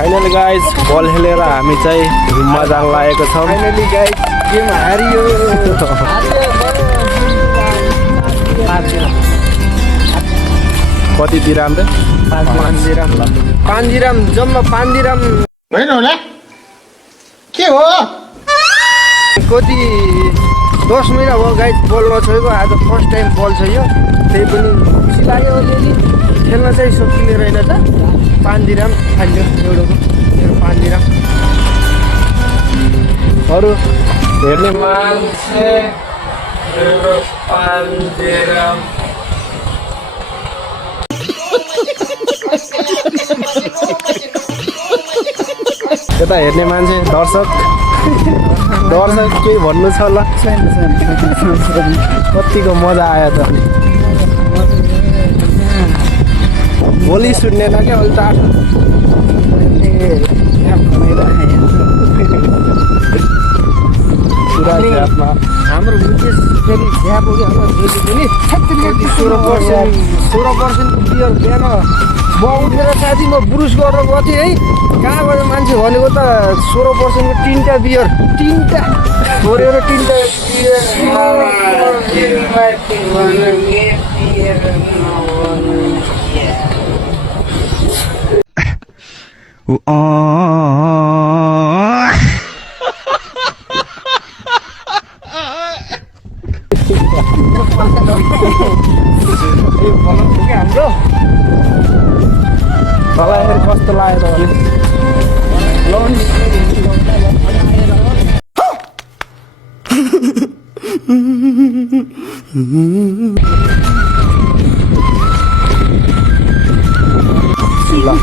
Finally guys बल खेलेर हामी चाहिँ घुममा जान लागेको छौँ। फाइनली गाइज गेम हारियो। कति दिराम रे? 5 दिराम। 5 दिराम जम्मा 5 दिराम होइन होला के हो कति 10 महिना भयो गाइज बलमा छोएको। आज फर्स्ट टाइम बल छ यो, त्यही पनि खुसी लाग्यो। अलिअलि खेल्न चाहिँ सकिने रहेन त। 5 दिराम फाल्यो एउटाको, मेरो 5 दिराम। अरू हेर्ने मान्छे 5 दिराम। यता हेर्ने मान्छे दर्शक केही भन्नु छ ल? कतिको मजा आयो त। भोलि सुन्नेन क्या अहिले त हाम्रो मुकेश फेरि झ्याप हो कि हाम्रो जोली पनि 16% बियर बिहान म उठेर साथी म ब्रुस गरेर गएको थिएँ है। कहाँबाट मान्छे भनेको त 16% को 3टा बियर, 3टा छोडेर 3टा हाम्रो मलाई फेरि कस्तो लाग्यो त भने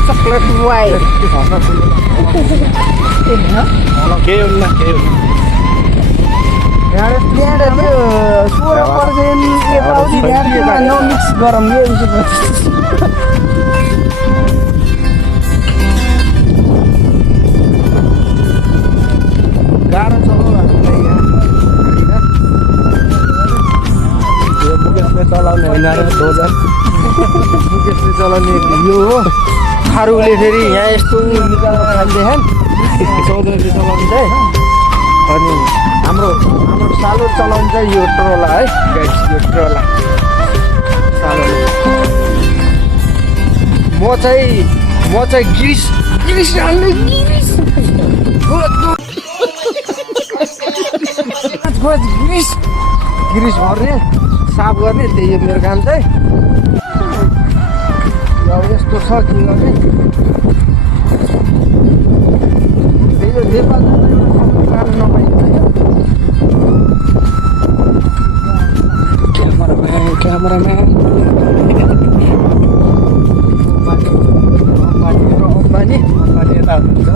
चक्लेट वाइ केही हुन्न केही हुन्न। 16% यताउति मिक्स गरौँ के गाह्रो छ हौ हामीलाई यहाँ। यो मुकेशले चलाउने होइन र डोजर। मुकेशले चलाउने यो हो। थारूले फेरि यहाँ यस्तो निकालेर खाँदैछन्, चौधरीले चलाउँछ। अनि हाम्रो सालो चलाउँछ यो ट्रोला है गाइस, यो ट्रोला सालो। म चाहिँ गिरिस हाल्ने गिरिस भर्ने साफ गर्ने, त्यही हो मेरो काम चाहिँ। अब यस्तो छ के गर्ने। त्यही हो नेपाल जान नपाइन्छ क्यामराम्यान अम्बानी यता हुनुहुन्छ।